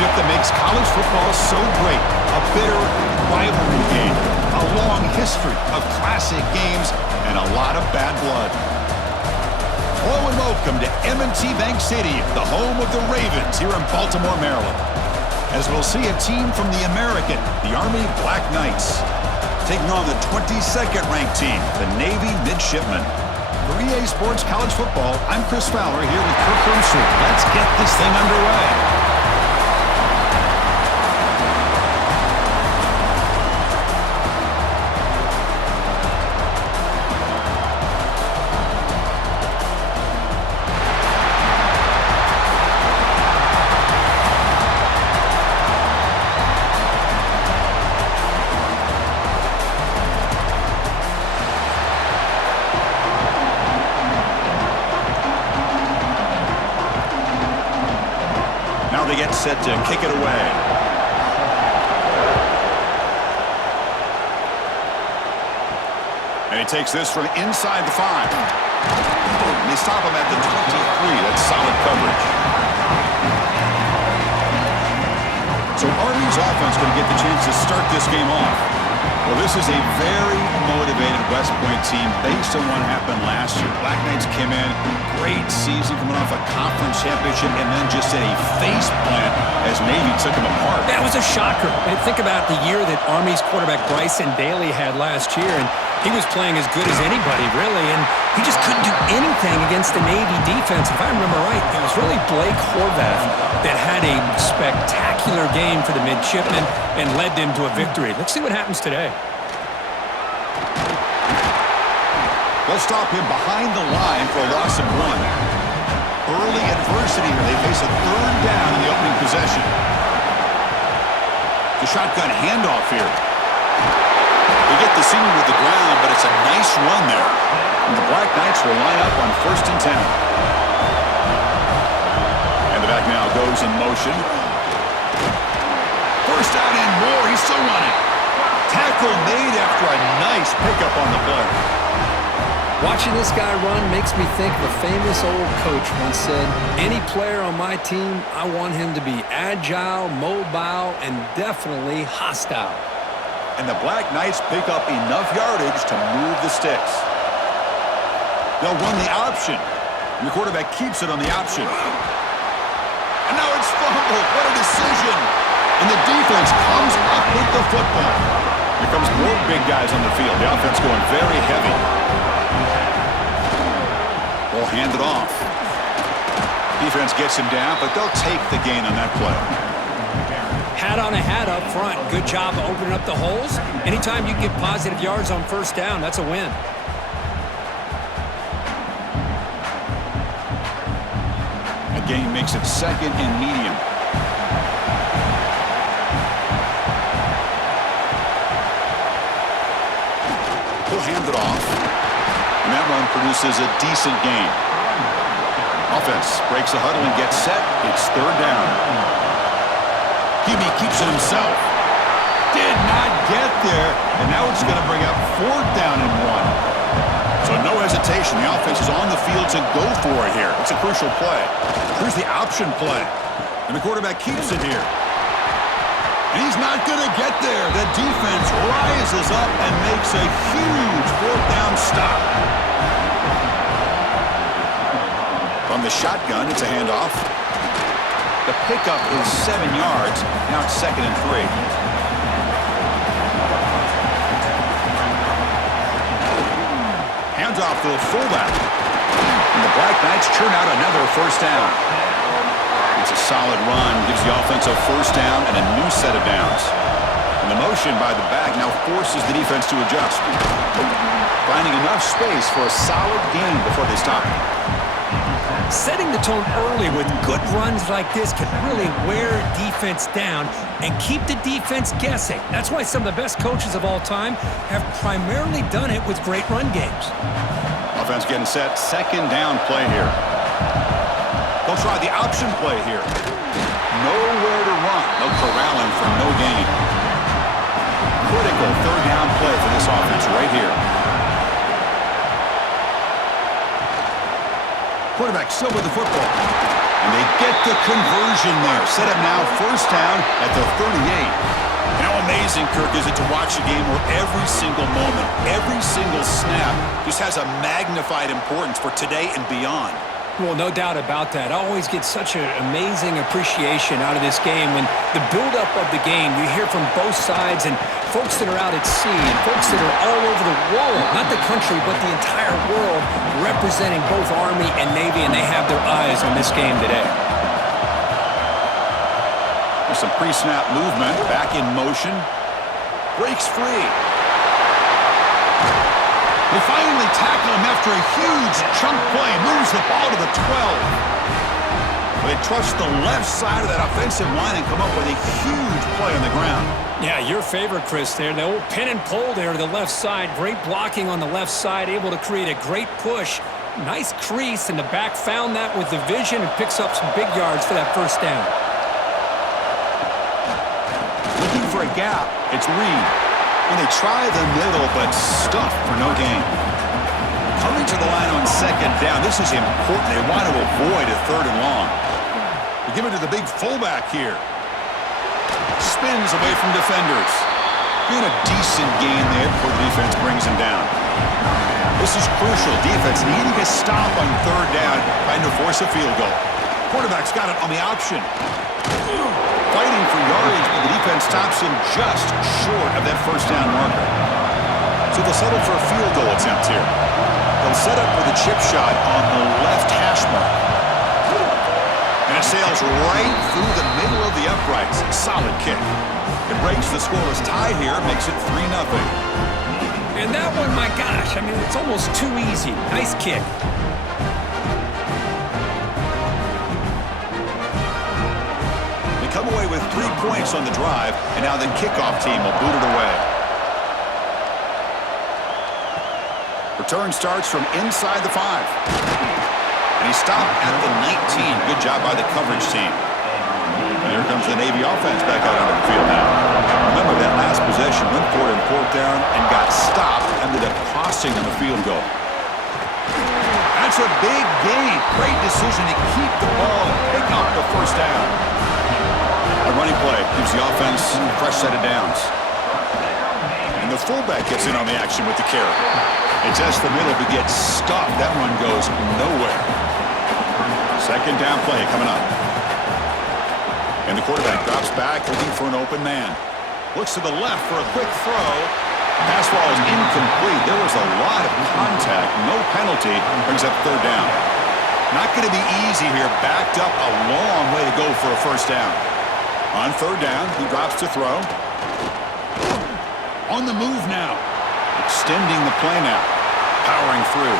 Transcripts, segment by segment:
championship that makes college football so great. A bitter rivalry game, a long history of classic games, and a lot of bad blood. Hello and welcome to M&T Bank Stadium, the home of the Ravens here in Baltimore, Maryland. As we'll see a team from the American, the Army Black Knights, taking on the 22nd ranked team, the Navy Midshipmen. For EA Sports College Football, I'm Chris Fowler here with Kirk Herbstreit. Let's get this thing underway. They get set to kick it away. And he takes this from inside the 5. And they stop him at the 23. That's solid coverage. So Army's offense going to get the chance to start this game off. Well, this is a very motivated West Point team based on what happened last year. Black Knights came in, great season coming off a conference championship, and then just did a face plant as Navy took them apart. That was a shocker. And think about the year that Army's quarterback Bryson Daly had last year, and he was playing as good as anybody, really, and he just couldn't do anything against the Navy defense. If I remember right, it was really Blake Horvath that had a spectacular game for the midshipmen and led them to a victory. Let's see what happens today. They'll stop him behind the line for a loss of 1. Early adversity here. They face a third down in the opening possession. The shotgun handoff here. They get the senior with the ground, but it's a nice run there. And the Black Knights will line up on 1st and 10. And the back now goes in motion. First down and more. He's still running. Tackle made after a nice pickup on the play. Watching this guy run makes me think of a famous old coach once said, any player on my team, I want him to be agile, mobile, and definitely hostile. And the Black Knights pick up enough yardage to move the sticks. They'll run the option. And the quarterback keeps it on the option. And now it's fumbled. What a decision. And the defense comes up with the football. Here comes more big guys on the field. The offense going very heavy. They'll hand it off. Defense gets him down, but they'll take the gain on that play. Hat on a hat up front. Good job of opening up the holes. Anytime you get positive yards on first down, that's a win. A gain makes it 2nd and medium. He'll hand it off. And that run produces a decent gain. Offense breaks the huddle and gets set. It's 3rd down. Hebe keeps it himself. Did not get there. And now it's going to bring up 4th down and 1. So no hesitation. The offense is on the field to go for it here. It's a crucial play. Here's the option play. And the quarterback keeps it here. And he's not going to get there. The defense rises up and makes a huge 4th down stop. From the shotgun, it's a handoff. The pickup is 7 yards. Now it's 2nd and 3. Hands off to the fullback. And the Black Knights churn out another 1st down. It's a solid run, gives the offense a 1st down and a new set of downs. And the motion by the back now forces the defense to adjust. Finding enough space for a solid gain before they stop. Setting the tone early with good runs like this can really wear defense down and keep the defense guessing. That's why some of the best coaches of all time have primarily done it with great run games. Offense getting set, 2nd down play here. They'll try the option play here. Nowhere to run. They'll corral him for no gain. Critical 3rd down play for this offense right here. Quarterback still with the football. And they get the conversion there. Set up now first down at the 38. And how amazing, Kirk, is it to watch a game where every single moment, every single snap just has a magnified importance for today and beyond. Well, no doubt about that. I always get such an amazing appreciation out of this game when the buildup of the game, you hear from both sides and folks that are out at sea and folks that are all over the world, not the country, but the entire world, representing both Army and Navy, and they have their eyes on this game today. There's some pre-snap movement, back in motion, breaks free. They finally tackle him after a huge chunk play. Moves the ball to the 12. They trust the left side of that offensive line and come up with a huge play on the ground. Yeah, your favorite, Chris, there. The old pin and pull there to the left side. Great blocking on the left side, able to create a great push. Nice crease, and the back found that with the vision and picks up some big yards for that first down. Looking for a gap. It's Reed. And they try the middle, but stuff for no gain. Coming to the line on second down. This is important. They want to avoid a third and long. They give it to the big fullback here. Spins away from defenders. Doing a decent gain there before the defense brings him down. This is crucial. Defense needing a stop on third down, trying to force a field goal. Quarterback's got it on the option. Fighting for yardage, but the defense stops him just short of that first down marker. So they'll settle for a field goal attempt here. They'll set up for the chip shot on the left hash mark. And it sails right through the middle of the uprights. Solid kick. It breaks the scoreless tie here, makes it 3-0. And that one, my gosh, I mean, it's almost too easy. Nice kick. Come away with 3 points on the drive, and now the kickoff team will boot it away. Return starts from inside the 5. And he stopped at the 19. Good job by the coverage team. And here comes the Navy offense back out onto the field now. Remember that last possession went for it in fourth down and got stopped, ended up costing them a field goal. That's a big gain. Great decision to keep the ball and pick up the first down. A running play gives the offense a fresh set of downs. And the fullback gets in on the action with the carry. It tests the middle but gets stuffed. That one goes nowhere. Second down play coming up. And the quarterback drops back looking for an open man. Looks to the left for a quick throw. Pass ball is incomplete. There was a lot of contact. No penalty. Brings up third down. Not going to be easy here. Backed up a long way to go for a first down. On third down, he drops to throw. On the move now. Extending the play now. Powering through.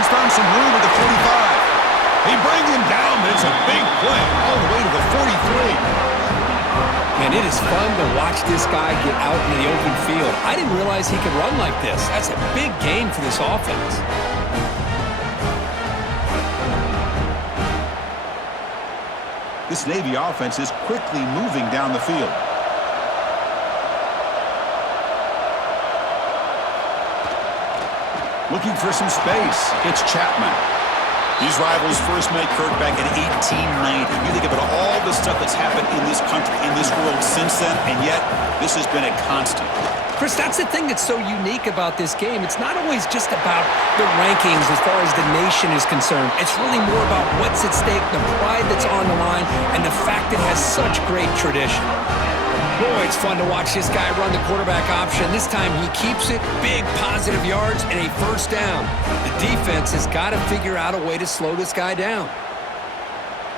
He's found some room at the 45. They bring him down, but it's a big play all the way to the 43. And it is fun to watch this guy get out into the open field. I didn't realize he could run like this. That's a big gain for this offense. This Navy offense is quickly moving down the field. Looking for some space. It's Chapman. These rivals first met Kirk back in 1890. You think about all the stuff that's happened in this country, in this world since then, and yet this has been a constant. Chris, that's the thing that's so unique about this game. It's not always just about the rankings as far as the nation is concerned. It's really more about what's at stake, the pride that's on the line, and the fact it has such great tradition. Boy, it's fun to watch this guy run the quarterback option. This time he keeps it, big positive yards, and a first down. The defense has got to figure out a way to slow this guy down.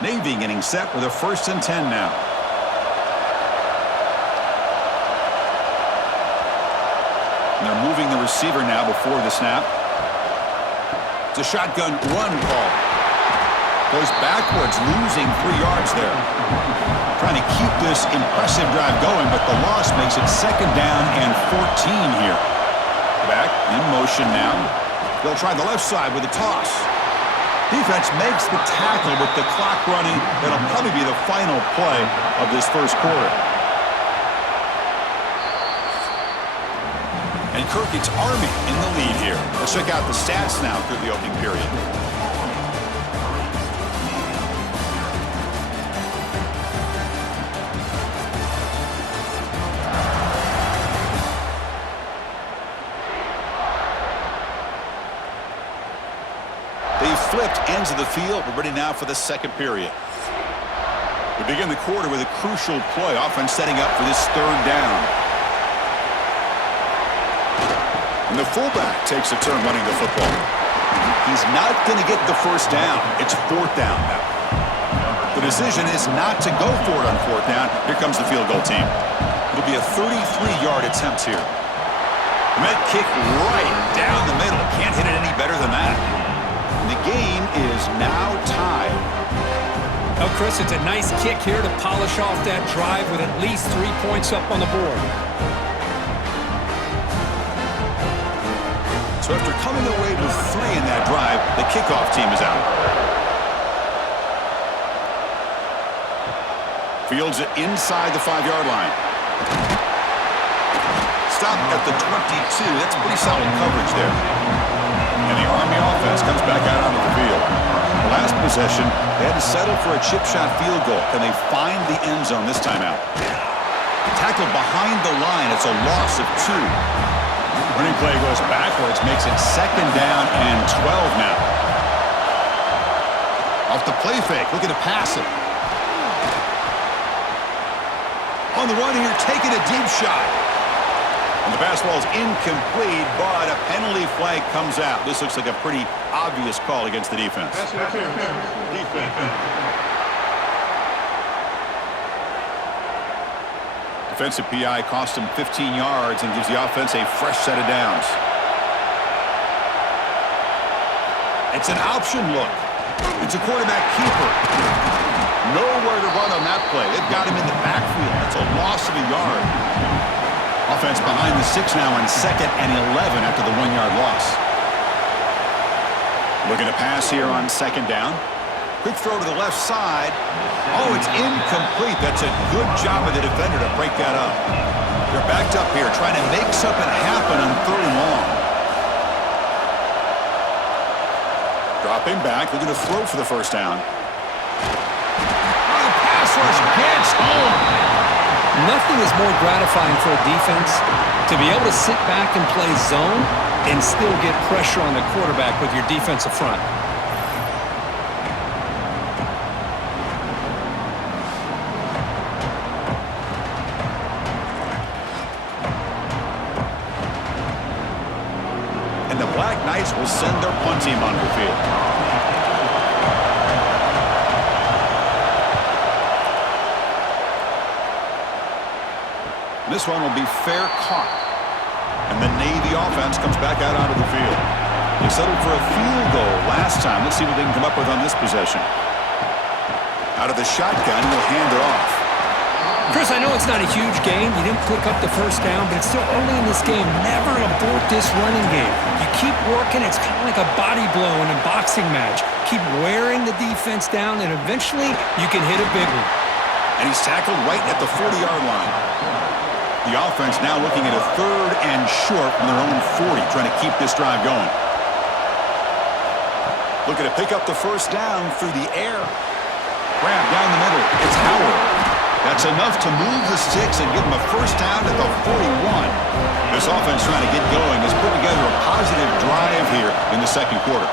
Navy getting set with a 1st and 10 now. And they're moving the receiver now before the snap. It's a shotgun run call. Goes backwards, losing 3 yards there. Trying to keep this impressive drive going, but the loss makes it 2nd down and 14 here. Back in motion now. They'll try the left side with a toss. Defense makes the tackle with the clock running. That'll probably be the final play of this first quarter. And Kirk, it's Army in the lead here. Let's check out the stats now through the opening period. flipped ends of the field. We're ready now for the second period. We begin the quarter with a crucial play. Offense setting up for this third down. And the fullback takes a turn running the football. He's not going to get the first down. It's fourth down now. The decision is not to go for it on fourth down. Here comes the field goal team. It'll be a 33-yard attempt here. And that kick right down the middle. Can't hit it any better than that. And the game is now tied. Oh, Chris, it's a nice kick here to polish off that drive with at least 3 points up on the board. So after coming away with 3 in that drive, the kickoff team is out. Fields it inside the 5-yard line. Stop at the 22. That's pretty solid coverage there. And the Army offense comes back out onto the field. The last possession, they had to settle for a chip shot field goal. Can they find the end zone this time out? Tackled behind the line. It's a loss of 2. Running play goes backwards, makes it second down and 12 now. Off the play fake, looking to pass it. On the run here, taking a deep shot. And the pass ball is incomplete, but a penalty flag comes out. This looks like a pretty obvious call against the defense. Defensive PI cost him 15 yards and gives the offense a fresh set of downs. It's an option look. It's a quarterback keeper. Nowhere to run on that play. They've got him in the backfield. That's a loss of a yard. Offense behind the 6 now on 2nd and 11 after the 1-yard loss. Looking to pass here on 2nd down. Quick throw to the left side. Oh, it's incomplete. That's a good job of the defender to break that up. They're backed up here trying to make something happen on 3rd and long. Dropping back, looking to throw for the first down. Oh, the pass rush gets home. Nothing is more gratifying for a defense to be able to sit back and play zone and still get pressure on the quarterback with your defensive front. And the Black Knights will send their punt team onto the field. This one will be fair caught. And the Navy offense comes back out onto the field. They settled for a field goal last time. Let's see what they can come up with on this possession. Out of the shotgun, he'll hand it off. Chris, I know it's not a huge game. You didn't pick up the first down, but it's still early in this game. Never abort this running game. You keep working. It's kind of like a body blow in a boxing match. Keep wearing the defense down, and eventually you can hit a big one. And he's tackled right at the 40-yard line. The offense now looking at a 3rd and short from their own 40, trying to keep this drive going. Looking to pick up the first down through the air. Grab down the middle. It's Howard. That's enough to move the sticks and give them a first down at the 41. This offense trying to get going has put together a positive drive here in the second quarter.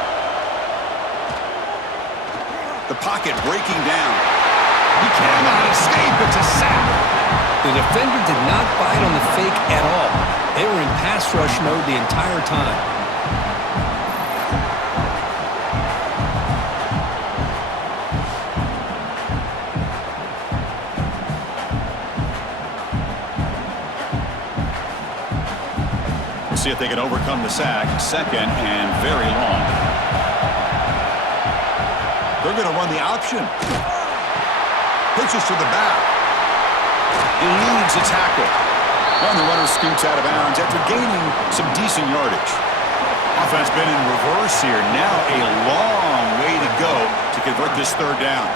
The pocket breaking down. He cannot escape. It's a sack. The defender did not bite on the fake at all. They were in pass rush mode the entire time. We'll see if they can overcome the sack. 2nd and very long. They're going to run the option. Pitches to the back. Eludes a tackle. And the runner scoots out of bounds after gaining some decent yardage. Offense been in reverse here. Now a long way to go to convert this 3rd down.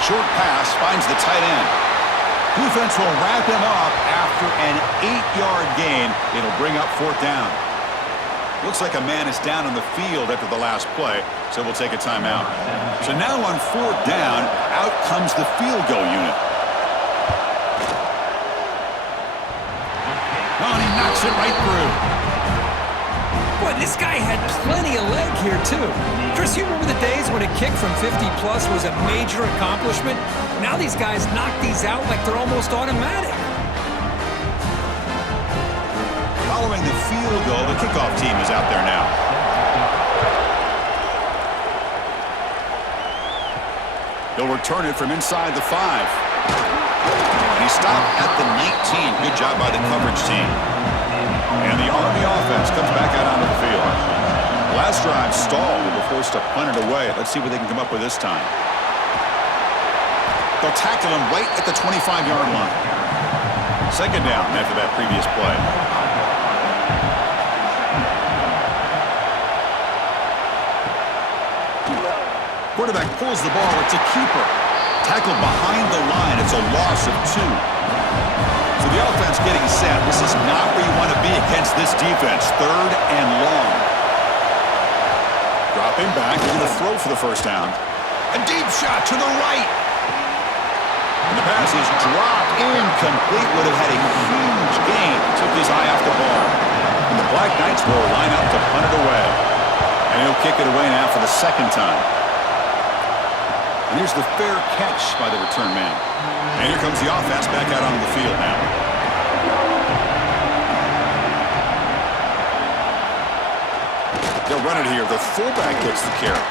Short pass finds the tight end. Defense will wrap him up after an 8-yard gain. It'll bring up 4th down. Looks like a man is down on the field after the last play, so we'll take a timeout. So now on 4th down, out comes the field goal unit. Oh, and he knocks it right through. Boy, But this guy had plenty of leg here, too. Chris, you remember the days when a kick from 50-plus was a major accomplishment? Now these guys knock these out like they're almost automatic. Following the field goal, the kickoff team is out there now. He'll return it from inside the 5. And he stopped at the 19. Good job by the coverage team. And the Army offense comes back out onto the field. Last drive stalled. They were forced to punt it away. Let's see what they can come up with this time. They'll tackle him right at the 25-yard line. Second down after that previous play. Quarterback pulls the ball. It's a keeper. Tackled behind the line. It's a loss of 2. So the offense getting set. This is not where you want to be against this defense. Third and long. Dropping back. Going to throw for the first down. A deep shot to the right. And the pass is dropped incomplete. Would have had a huge gain. Took his eye off the ball. And the Black Knights will line up to punt it away. And he'll kick it away now for the second time. And here's the fair catch by the return man. And here comes the offense back out onto the field now. They'll run it here. The fullback gets the carry.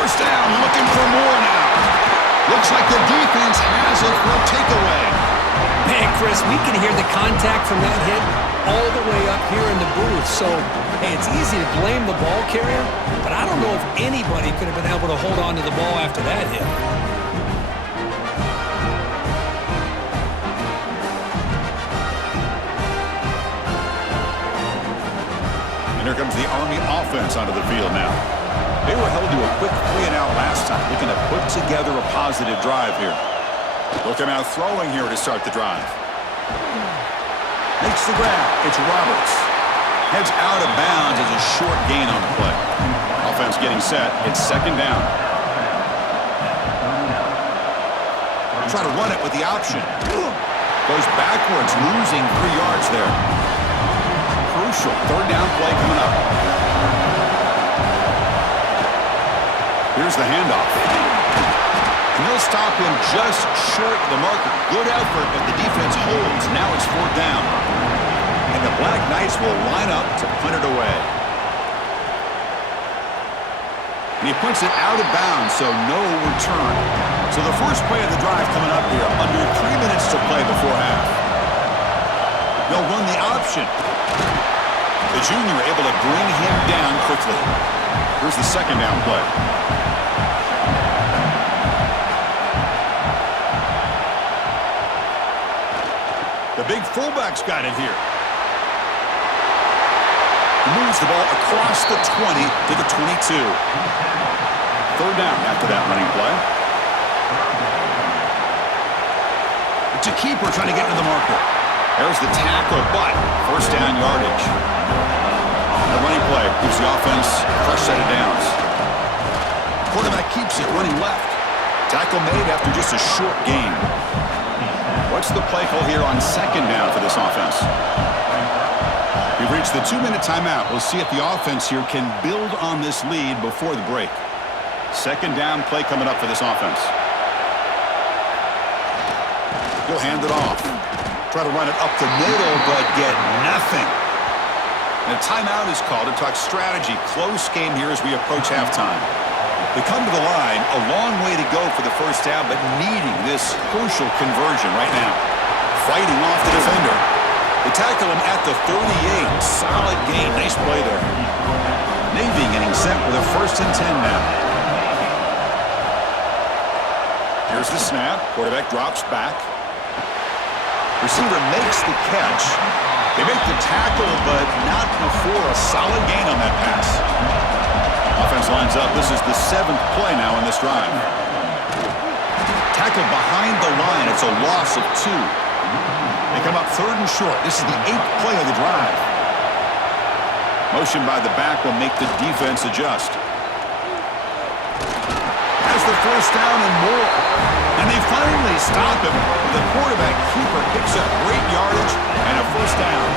First down, looking for more now. Looks like the defense has it for a takeaway. Man, Chris, we can hear the contact from that hit all the way up here in the booth. So, hey, it's easy to blame the ball carrier, but I don't know if anybody could have been able to hold on to the ball after that hit. And here comes the Army offense onto the field now. They were held to a quick 3-and-out last time, looking to put together a positive drive here. They'll come out throwing here to start the drive. Makes the grab. It's Roberts. Heads out of bounds as a short gain on the play. Offense getting set. It's second down. Try to run it with the option. Goes backwards, losing 3 yards there. Crucial third down play coming up. Here's the handoff. And they'll stop him just short of the marker. Good effort, but the defense holds. Now it's fourth down. And the Black Knights will line up to punt it away. And he punts it out of bounds, so no return. So the first play of the drive coming up here. Under 3 minutes to play before half. They'll run the option. The junior able to bring him down quickly. Here's the second down play. The big fullback's got it here. He moves the ball across the 20 to the 22. Third down after that running play. It's a keeper trying to get to the marker. There's the tackle, but first down yardage. The running play gives the offense a fresh set of downs. Quarterback keeps it running left. Tackle made after just a short gain. What's the play call here on second down for this offense? We've reached the 2-minute timeout. We'll see if the offense here can build on this lead before the break. Second down play coming up for this offense. He'll hand it off. Try to run it up the middle, but get nothing. And a timeout is called to talk strategy. Close game here as we approach halftime. They come to the line, a long way to go for the first down, but needing this crucial conversion right now. Fighting off the defender. They tackle him at the 38. Solid gain. Nice play there. Navy getting set with a first and 10 now. Here's the snap. Quarterback drops back. Receiver makes the catch. They make the tackle, but not before a solid gain on that pass. Offense lines up. This is the 7th play now in this drive. Tackled behind the line. It's a loss of 2. They come up third and short. This is the 8th play of the drive. Motion by the back will make the defense adjust. Has the first down and more. And they finally stop him. The quarterback keeper picks up great yardage and a first down.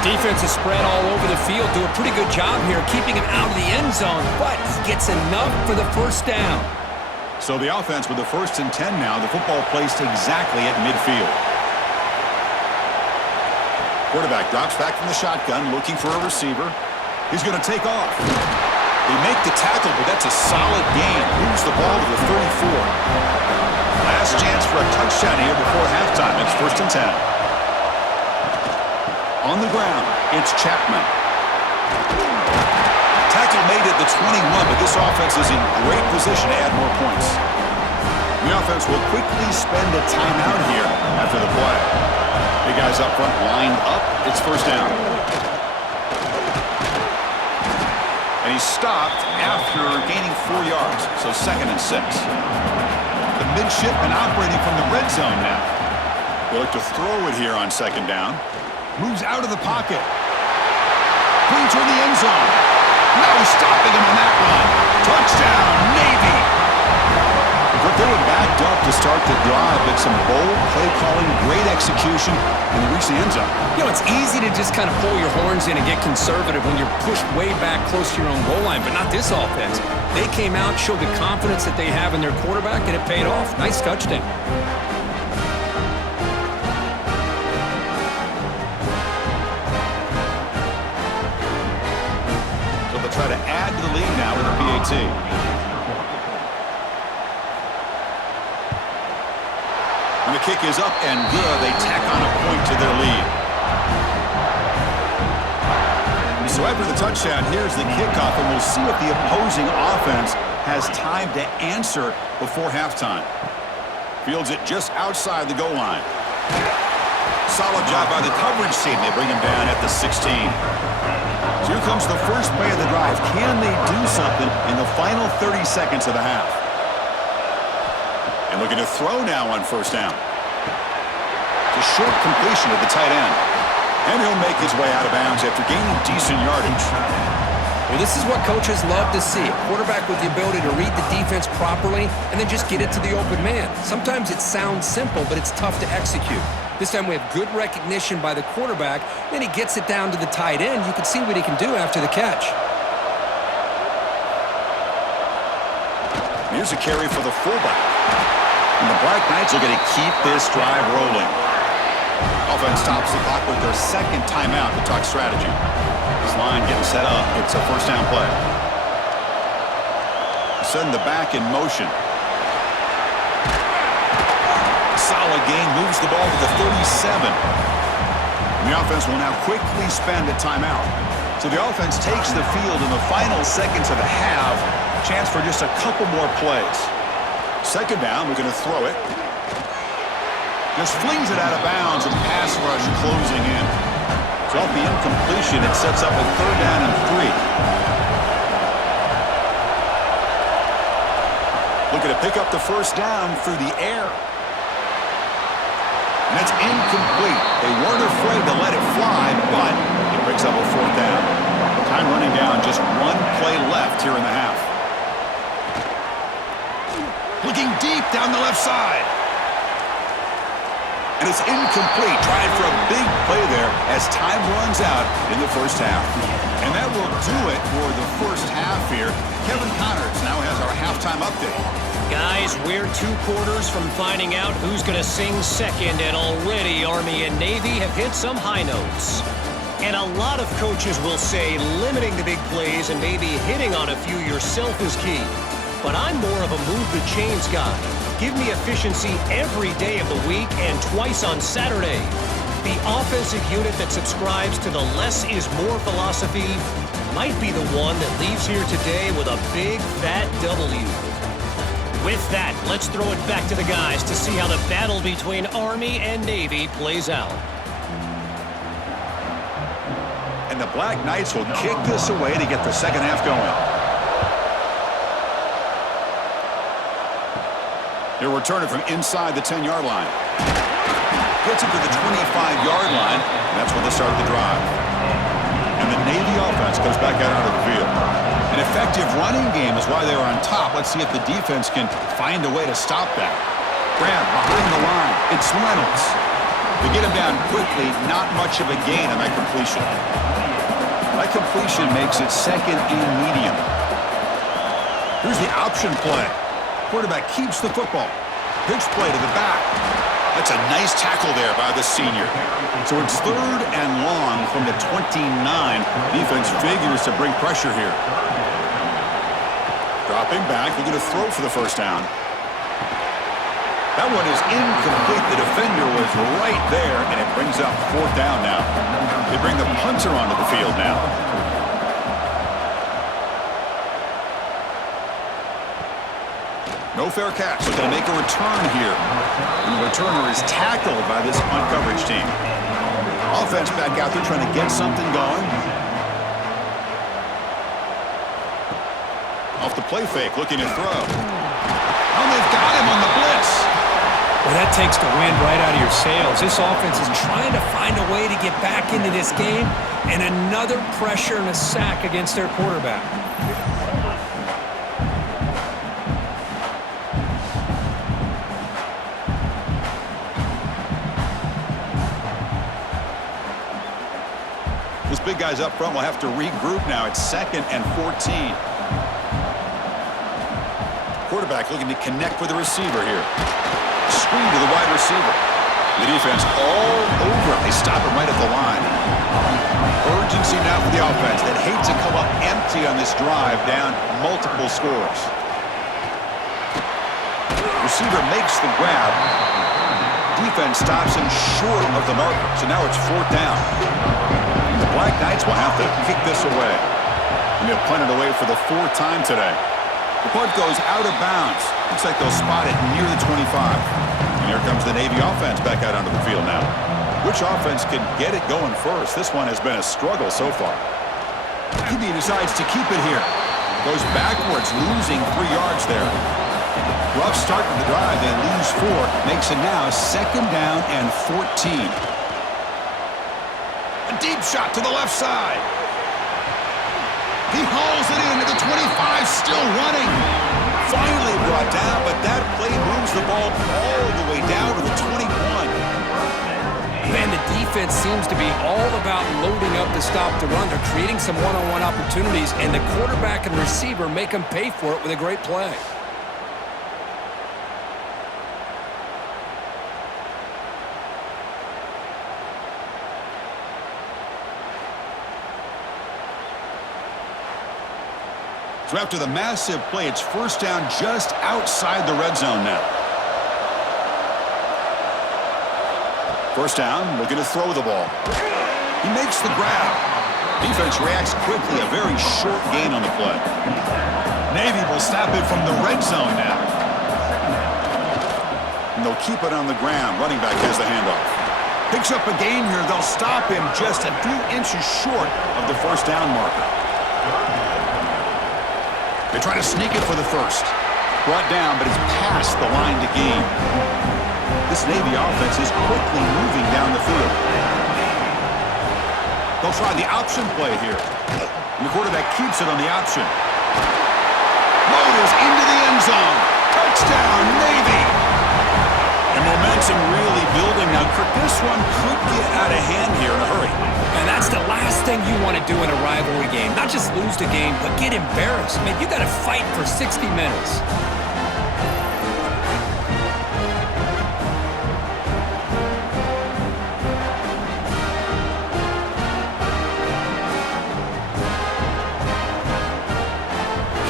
Defense is spread all over the field. Do a pretty good job here keeping him out of the end zone, but he gets enough for the first down. So the offense with the 1st and 10 now. The football placed exactly at midfield. Quarterback drops back from the shotgun, looking for a receiver. He's going to take off. They make the tackle, but that's a solid gain. Moves the ball to the 34. Last chance for a touchdown here before halftime. It's 1st and 10. On the ground, it's Chapman. Tackle made at the 21, but this offense is in great position to add more points. The offense will quickly spend a timeout here after the play. Big guys up front lined up. It's 1st down. And he stopped after gaining 4 yards, so 2nd and 6. The midshipman operating from the red zone now. They look to throw it here on 2nd down. Moves out of the pocket. Clean toward the end zone. No stopping him on that run. Touchdown, Navy. But they were backed up to start the drive, but some bold play calling, great execution, and they reached the end zone. You know, it's easy to just kind of pull your horns in and get conservative when you're pushed way back close to your own goal line, but not this offense. They came out, showed the confidence that they have in their quarterback, and it paid off. Nice touchdown. Try to add to the lead now with a PAT. And the kick is up and good. They tack on a point to their lead. So after the touchdown, here's the kickoff, and we'll see if the opposing offense has time to answer before halftime. Fields it just outside the goal line. Solid job by the coverage team. They bring him down at the 16. So here comes the first play of the drive. Can they do something in the final 30 seconds of the half? And looking to throw now on 1st down. It's a short completion of the tight end. And he'll make his way out of bounds after gaining decent yardage. Well, this is what coaches love to see. A quarterback with the ability to read the defense properly and then just get it to the open man. Sometimes it sounds simple, but it's tough to execute. This time we have good recognition by the quarterback. Then he gets it down to the tight end. You can see what he can do after the catch. Here's a carry for the fullback. And the Black Knights are going to keep this drive rolling. Offense stops the clock with their 2nd timeout to talk strategy. This line getting set up. It's a 1st down play. Send the back in motion. Solid gain, moves the ball to the 37. The offense will now quickly spend a timeout. So the offense takes the field in the final seconds of the half. Chance for just a couple more plays. 2nd down, we're going to throw it. Just flings it out of bounds and pass rush closing in. So off the incompletion, it sets up a 3rd down and 3. Looking to pick up the 1st down through the air. And that's incomplete. They weren't afraid to let it fly, but it breaks up a 4th down. Time running down, just 1 play left here in the half. Looking deep down the left side. And it's incomplete. Trying for a big play there as time runs out in the 1st half. And that will do it for the 1st half here. Kevin Connors now has our halftime update. Guys, we're 2 quarters from finding out who's going to sing second, and already Army and Navy have hit some high notes. And a lot of coaches will say limiting the big plays and maybe hitting on a few yourself is key. But I'm more of a move the chains guy. Give me efficiency every day of the week and twice on Saturday. The offensive unit that subscribes to the less is more philosophy might be the one that leaves here today with a big fat W. With that, let's throw it back to the guys to see how the battle between Army and Navy plays out. And the Black Knights will kick this away to get the 2nd half going. They'll return it from inside the 10-yard line. Gets it to the 25-yard line, and that's where they start the drive. And the Navy offense goes back out onto the field. An effective running game is why they are on top. Let's see if the defense can find a way to stop that. Grab behind the line. It's Reynolds. They get him down quickly, not much of a gain on that completion. That completion makes it second and medium. Here's the option play. Quarterback keeps the football. Pitch play to the back. That's a nice tackle there by the senior. So it's third and long from the 29. Defense figures to bring pressure here. Dropping back, looking to throw for the first down. That one is incomplete. The defender was right there, and it brings up fourth down now. They bring the punter onto the field now. No fair catch. Looking to make a return here. And the returner is tackled by this punt coverage team. Offense back out there trying to get something going. Off the play fake, looking to throw. Oh, they've got him on the blitz. Well, that takes the wind right out of your sails. This offense is trying to find a way to get back into this game, and another pressure and a sack against their quarterback. Those big guys up front will have to regroup now. It's 2nd and 14. Quarterback looking to connect with the receiver here. Screen to the wide receiver. The defense all over. They stop him right at the line. Urgency now for the offense that hates to come up empty on this drive, down multiple scores. Receiver makes the grab. Defense stops him short of the marker. So now it's fourth down. The Black Knights will have to kick this away. And they'll punt it away for the fourth time today. The punt goes out of bounds. Looks like they'll spot it near the 25. And here comes the Navy offense back out onto the field now. Which offense can get it going first? This one has been a struggle so far. QB decides to keep it here. Goes backwards, losing 3 yards there. Rough start to the drive. They lose 4. Makes it now 2nd down and 14. A deep shot to the left side. He hauls it in at the 25, still running. Finally brought down, but that play moves the ball all the way down to the 21. Man, the defense seems to be all about loading up to stop the run. They're creating some one-on-one opportunities, and the quarterback and receiver make them pay for it with a great play. So after the massive play, it's first down just outside the red zone now. First down, looking to throw the ball. He makes the grab. Defense reacts quickly, a very short gain on the play. Navy will stop it from the red zone now. And they'll keep it on the ground. Running back has the handoff. Picks up a gain here. They'll stop him just a few inches short of the first down marker. They try to sneak it for the first. Brought down, but it's past the line to gain. This Navy offense is quickly moving down the field. They'll try the option play here. And the quarterback keeps it on the option. Motors into the end zone. Touchdown, Navy! And momentum really building now. Kirk, this one could get out of hand here in a hurry. And that's the last thing you want to do in a rivalry game. Not just lose the game, but get embarrassed. Man, you got to fight for 60 minutes.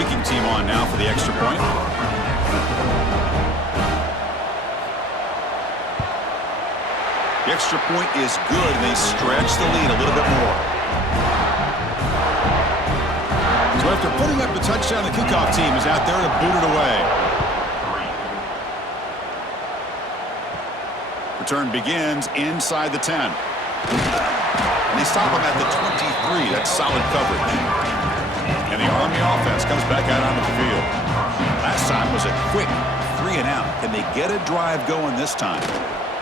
Kicking team on now for the extra point. The extra point is good, and they stretch the lead a little bit more. So after putting up the touchdown, the kickoff team is out there to boot it away. Return begins inside the 10. And they stop him at the 23. That's solid coverage. And the Army offense comes back out onto the field. Last time was a quick 3 and out. Can they get a drive going this time?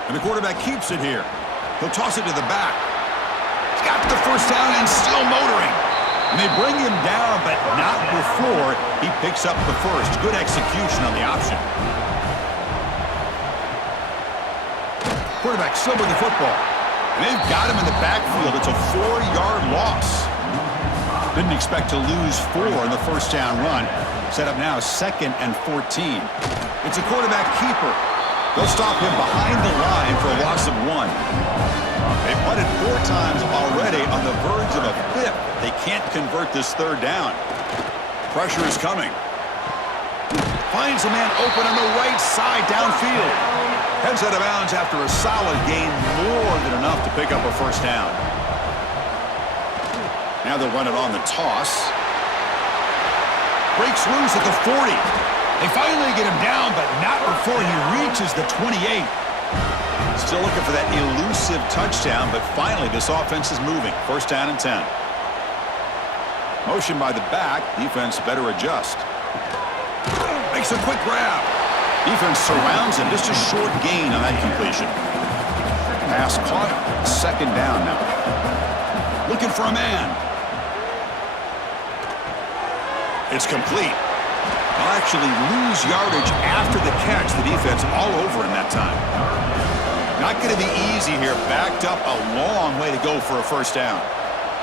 And the quarterback keeps it here. He'll toss it to the back. He's got the first down and still motoring. And they bring him down, but not before he picks up the first. Good execution on the option. Quarterback still with the football. And they've got him in the backfield. It's a 4-yard loss. Didn't expect to lose 4 in the first down run. Set up now 2nd and 14. It's a quarterback keeper. They'll stop him behind the line for a loss of 1. They punted 4 times already on the verge of a 5th. They can't convert this 3rd down. Pressure is coming. Finds a man open on the right side downfield. Heads out of bounds after a solid gain, more than enough to pick up a first down. Now they'll run it on the toss. Breaks loose at the 40. They finally get him down, but not before he reaches the 28. Still looking for that elusive touchdown, but finally this offense is moving. First down and 10. Motion by the back. Defense better adjust. Makes a quick grab. Defense surrounds him. Just a short gain on that completion. Pass caught. 2nd down now. Looking for a man. It's complete. They'll actually lose yardage after the catch. The defense all over him that time. Not going to be easy here. Backed up a long way to go for a first down.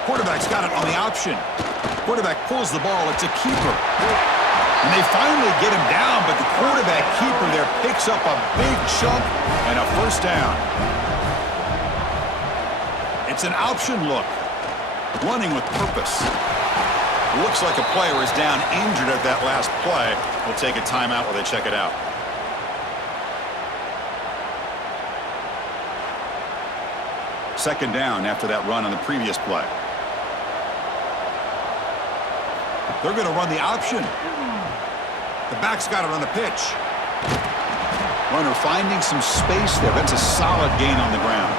Quarterback's got it on the option. Quarterback pulls the ball. It's a keeper. And they finally get him down, but the quarterback keeper there picks up a big chunk and a first down. It's an option look. Running with purpose. Looks like a player is down injured at that last play. We'll take a timeout while they check it out. Second down after that run on the previous play. They're going to run the option. The back's got it on the pitch. Runner finding some space there. That's a solid gain on the ground.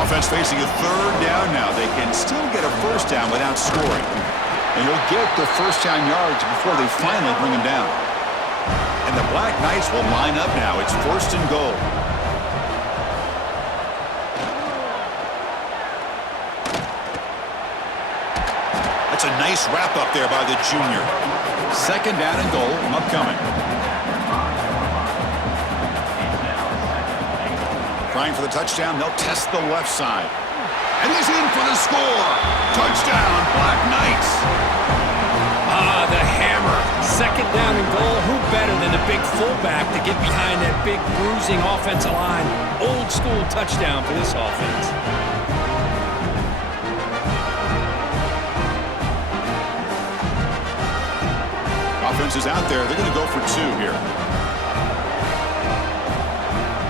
Offense facing a 3rd down now. They can still get a first down without scoring. And he'll get the first down yards before they finally bring him down. And the Black Knights will line up now. It's 1st and goal. That's a nice wrap up there by the junior. 2nd down and goal. Upcoming. Trying for the touchdown. They'll test the left side. And he's in for the score. Touchdown, Black Knights. Ah, the hammer. 2nd down and goal. Who better than the big fullback to get behind that big bruising offensive line? Old school touchdown for this offense. Offense is out there. They're going to go for 2 here.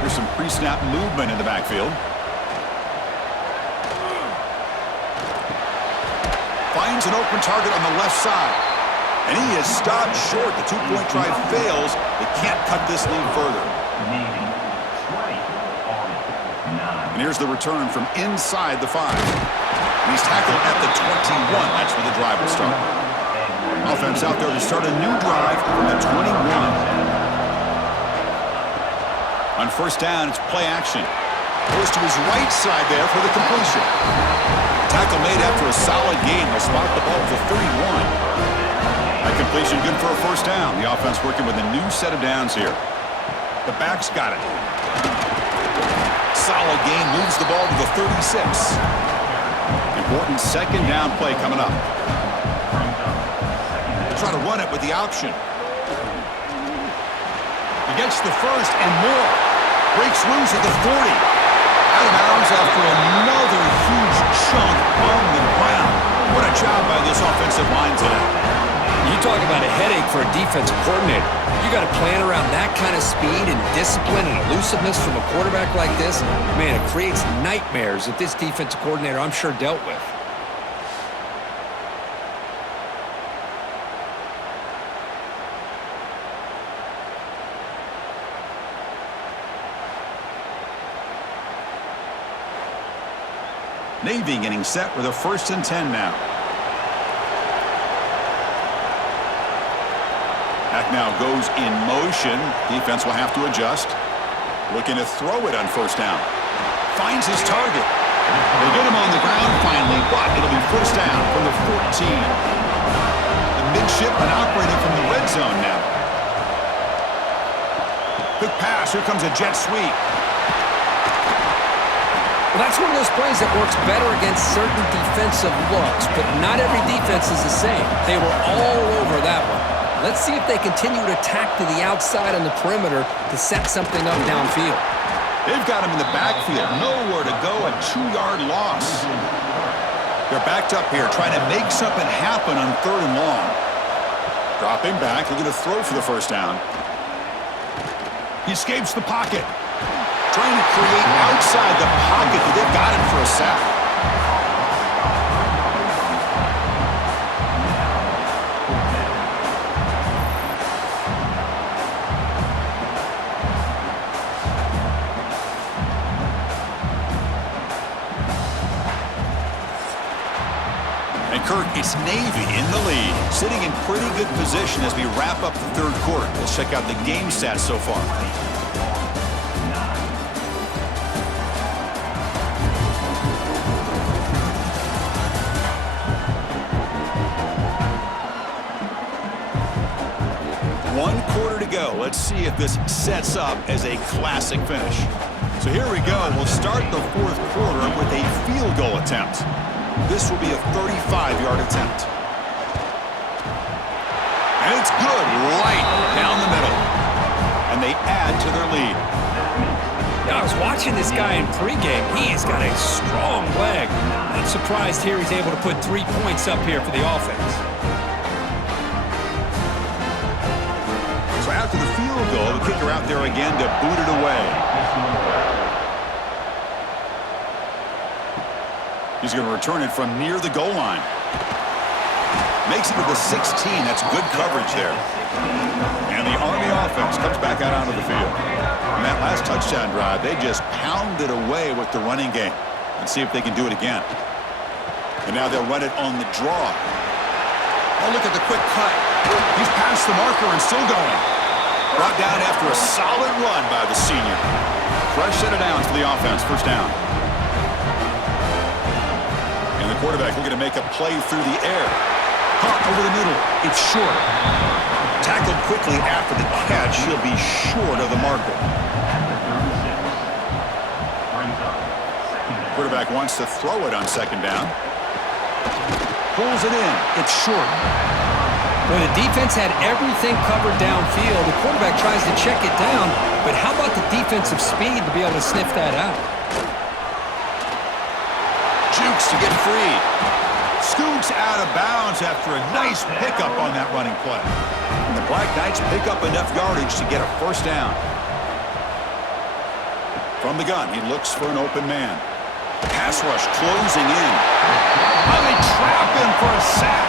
There's some pre-snap movement in the backfield. Finds an open target on the left side. And he is stopped short. The 2-point try fails. They can't cut this lead further. And here's the return from inside the 5. And he's tackled at the 21. That's where the drive will start. Offense out there to start a new drive from the 21. On first down, it's play action. Goes to his right side there for the completion. Tackle made after a solid gain. They'll spot the ball for 31. That completion good for a first down. The offense working with a new set of downs here. The back's got it. Solid gain moves the ball to the 36. Important 2nd down play coming up. Try to run it with the option. He gets the first and more. Breaks loose at the 40. Out of bounds after another huge chunk on the ground. What a job by this offensive line today. You talk about a headache for a defensive coordinator. You got to plan around that kind of speed and discipline and elusiveness from a quarterback like this. Man, it creates nightmares that this defensive coordinator, I'm sure, dealt with. Navy getting set with a 1st and 10 now. Back now goes in motion. Defense will have to adjust. Looking to throw it on first down. Finds his target. They get him on the ground finally, but it'll be first down from the 14. The midshipman operating from the red zone now. Quick pass. Here comes a jet sweep. Well, that's one of those plays that works better against certain defensive looks, but not every defense is the same. They were all over that one. Let's see if they continue to attack to the outside on the perimeter to set something up downfield. They've got him in the backfield. Nowhere to go, a 2-yard loss. They're backed up here, trying to make something happen on 3rd and long. Dropping back, looking to throw for the first down. He escapes the pocket. Trying to create outside the pocket, but they've got him for a sack. And Kirk, it's Navy in the lead, sitting in pretty good position as we wrap up the 3rd quarter. Let's check out the game stats so far. One quarter to go. Let's see if this sets up as a classic finish. So here we go. We'll start the 4th quarter with a field goal attempt. This will be a 35-yard attempt. And it's good, right down the middle. And they add to their lead. Yeah, I was watching this guy in pregame. He's got a strong leg. Not surprised here he's able to put 3 points up here for the offense. So after the field goal, the kicker out there again to boot it away. He's going to return it from near the goal line. Makes it to the 16. That's good coverage there. And the Army offense comes back out onto the field. And that last touchdown drive, they just pounded away with the running game. Let's see if they can do it again. And now they'll run it on the draw. Oh, look at the quick cut. He's past the marker and still going. Brought down after a solid run by the senior. Fresh set of downs for the offense. First down. And the quarterback looking to make a play through the air. Caught over the middle. It's short. Tackled quickly after the catch. He'll be short of the marker. Quarterback wants to throw it on 2nd down. Pulls it in. It's short. When the defense had everything covered downfield, the quarterback tries to check it down, but how about the defensive speed to be able to sniff that out? Jukes to get free. Scoots out of bounds after a nice pickup on that running play. And the Black Knights pick up enough yardage to get a first down. From the gun, he looks for an open man. Pass rush closing in. How they trap him for a sack.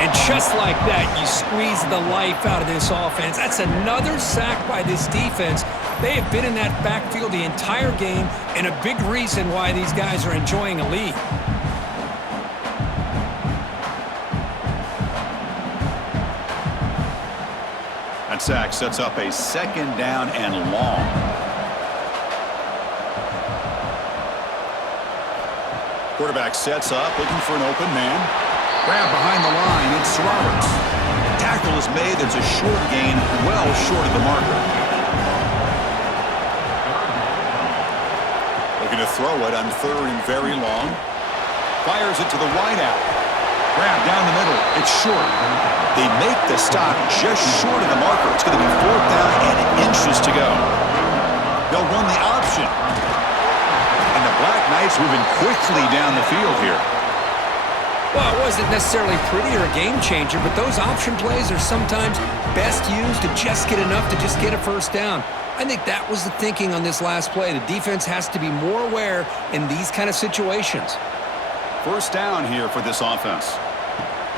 And just like that, you squeeze the life out of this offense. That's another sack by this defense. They have been in that backfield the entire game, and a big reason why these guys are enjoying a lead. That sack sets up a 2nd down and long. Quarterback sets up, looking for an open man. Grab behind the line, it's Roberts. Tackle is made, that's a short gain, well short of the marker. Looking to throw it on 3rd and very long. Fires it to the wideout. Grab down the middle, it's short. They make the stop just short of the marker. It's going to be 4th down and inches to go. They'll run the option. And the Black Knights moving quickly down the field here. Well, it wasn't necessarily pretty or a game changer, but those option plays are sometimes best used to just get enough to just get a first down. I think that was the thinking on this last play. The defense has to be more aware in these kind of situations. First down here for this offense.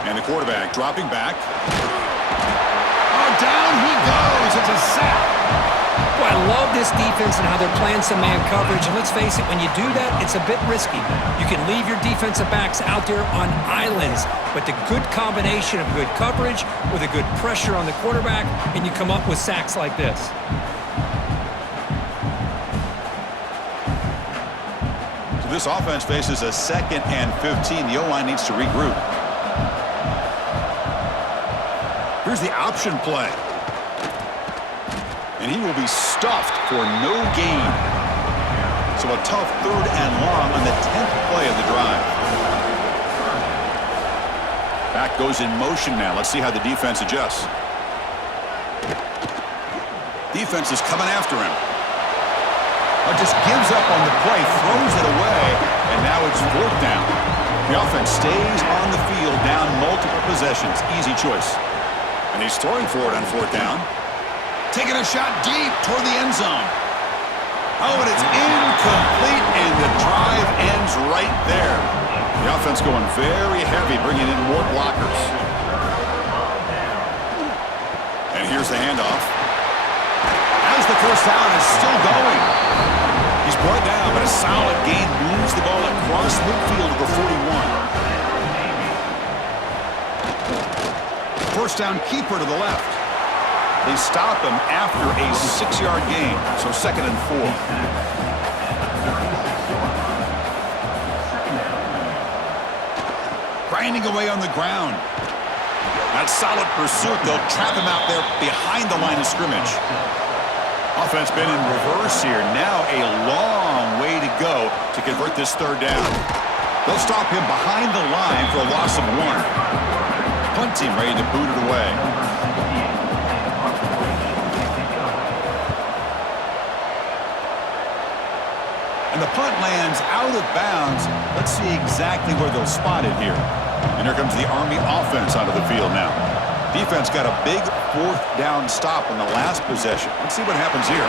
And the quarterback dropping back. Oh, down he goes. It's a sack. Well, I love this defense and how they're playing some man coverage. And let's face it, when you do that, it's a bit risky. You can leave your defensive backs out there on islands, but the good combination of good coverage with a good pressure on the quarterback, and you come up with sacks like this. So this offense faces a 2nd and 15. The O-line needs to regroup. Here's the option play. And he will be stuffed for no gain. So a tough 3rd and long on the 10th play of the drive. Back goes in motion now. Let's see how the defense adjusts. Defense is coming after him. Just gives up on the play, throws it away, and now it's 4th down. The offense stays on the field, down multiple possessions. Easy choice. And he's throwing for it on 4th down. Taking a shot deep toward the end zone. Oh, and it's incomplete, and the drive ends right there. The offense going very heavy, bringing in more blockers. And here's the handoff. As the first down is still going. He's brought down, but a solid gain moves the ball across midfield to the 41. First down keeper to the left. They stop him after a 6-yard gain, so 2nd and 4. Grinding away on the ground. That solid pursuit, they'll trap him out there behind the line of scrimmage. Offense been in reverse here. Now a long way to go to convert this 3rd down. They'll stop him behind the line for a loss of 1. Punt team ready to boot it away. And the punt lands out of bounds. Let's see exactly where they'll spot it here. And here comes the Army offense onto the field now. Defense got a big 4th down stop on the last possession. Let's see what happens here.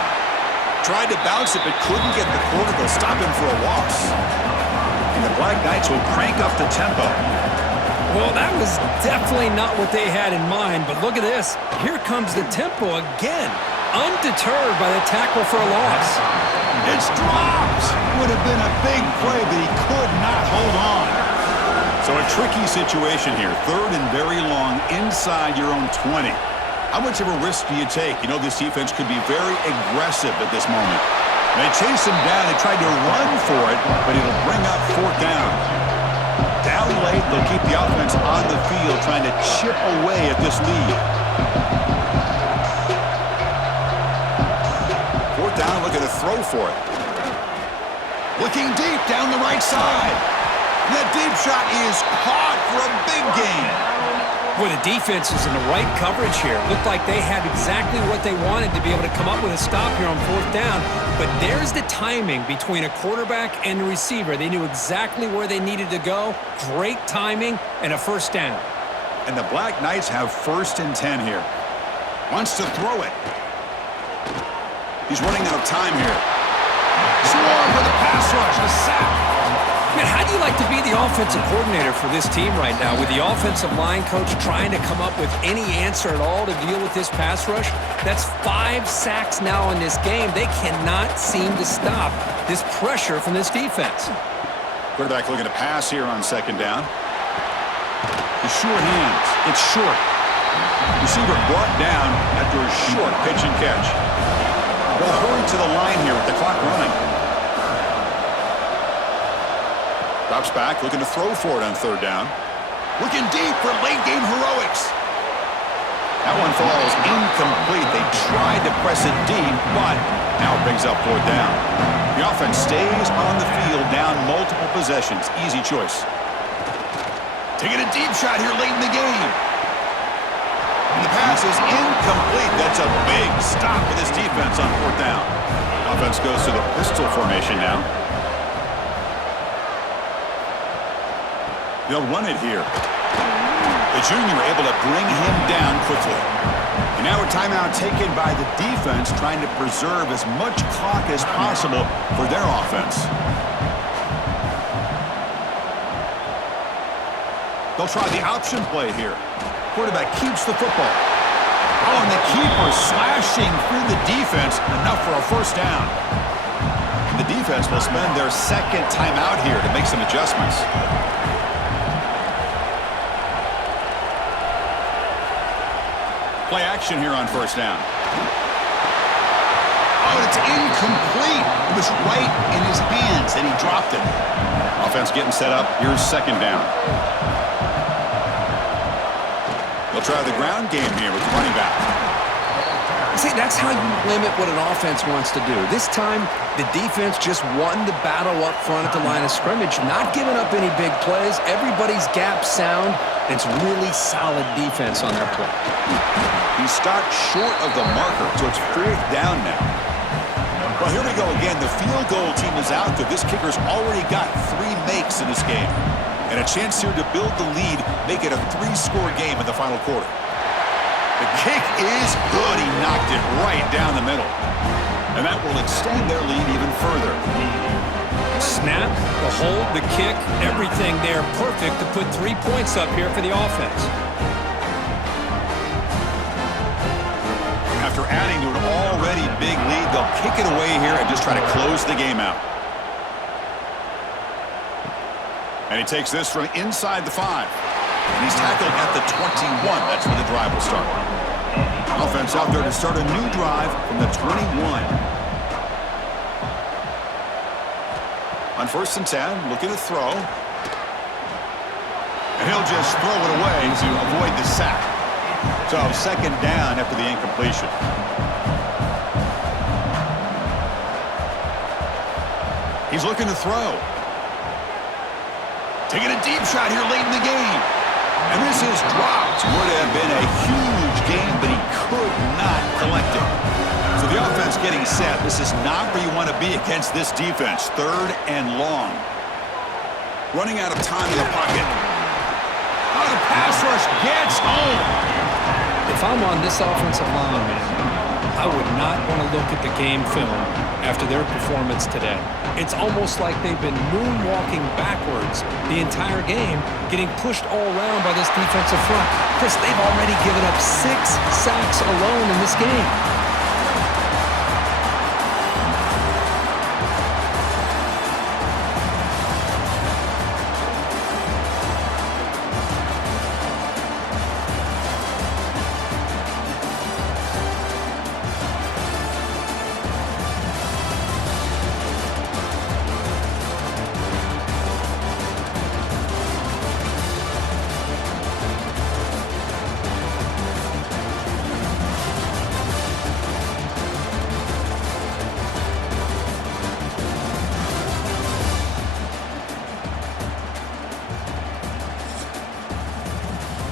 Tried to bounce it, but couldn't get the quarter. They'll stop him for a loss. And the Black Knights will crank up the tempo. Well, that was definitely not what they had in mind, but look at this. Here comes the tempo again, undeterred by the tackle for a loss. It's dropped. Would have been a big play, but he could not hold on. So a tricky situation here. 3rd and very long inside your own 20. How much of a risk do you take? You know this defense could be very aggressive at this moment. They chased him down. They tried to run for it, but it'll bring up 4th down. Down late, they'll keep the offense on the field trying to chip away at this lead. 4th down, looking to throw for it. Looking deep down the right side. That deep shot is caught for a big gain. Boy, the defense is in the right coverage here. Looked like they had exactly what they wanted to be able to come up with a stop here on 4th down. But there's the timing between a quarterback and the receiver. They knew exactly where they needed to go. Great timing and a 1st down. And the Black Knights have 1st and 10 here. Wants to throw it. He's running out of time here. Swarm with a pass rush, a sack. Man, how do you like to be the offensive coordinator for this team right now with the offensive line coach trying to come up with any answer at all to deal with this pass rush? That's 5 sacks now in this game. They cannot seem to stop this pressure from this defense. Quarterback looking to pass here on 2nd down. The short hands. It's short. Receiver brought down after a short pitch and catch. They'll hurry to the line here with the clock running. Drops back, looking to throw for it on 3rd down. Looking deep for late-game heroics. That one falls incomplete. They tried to press it deep, but now it brings up 4th down. The offense stays on the field, down multiple possessions. Easy choice. Taking a deep shot here late in the game. And the pass is incomplete. That's a big stop for this defense on 4th down. Offense goes to the pistol formation now. They'll run it here. The junior able to bring him down quickly. And now a timeout taken by the defense, trying to preserve as much clock as possible for their offense. They'll try the option play here. Quarterback keeps the football. Oh, and the keeper slashing through the defense, enough for a 1st down. And the defense will spend their 2nd timeout here to make some adjustments. Play action here on 1st down. Oh, it's incomplete. It was right in his hands, and he dropped it. Offense getting set up. Here's 2nd down. They'll try the ground game here with the running back. See, that's how you limit what an offense wants to do. This time, the defense just won the battle up front at the line of scrimmage, not giving up any big plays. Everybody's gap sound. It's really solid defense on that play. He stopped short of the marker, so it's 4th down now. Well, here we go again. The field goal team is out there. This kicker's already got 3 makes in this game. And a chance here to build the lead, make it a 3-score game in the final quarter. The kick is good. He knocked it right down the middle. And that will extend their lead even further. Snap, the hold, the kick, everything there perfect to put 3 points up here for the offense. After adding to an already big lead, they'll kick it away here and just try to close the game out. And he takes this from inside the 5. And he's tackled at the 21. That's where the drive will start. Offense out there to start a new drive from the 21. On 1st and 10, looking to throw. And he'll just throw it away to avoid the sack. So 2nd down after the incompletion. He's looking to throw. Taking a deep shot here late in the game. And this is dropped. Would have been a huge game, but he could not collect it. So the offense getting set. This is not where you want to be against this defense. 3rd and long. Running out of time in the pocket. Oh, the pass rush gets home. If I'm on this offensive line, man, I would not want to look at the game film after their performance today. It's almost like they've been moonwalking backwards the entire game, getting pushed all around by this defensive front. Chris, they've already given up 6 sacks alone in this game.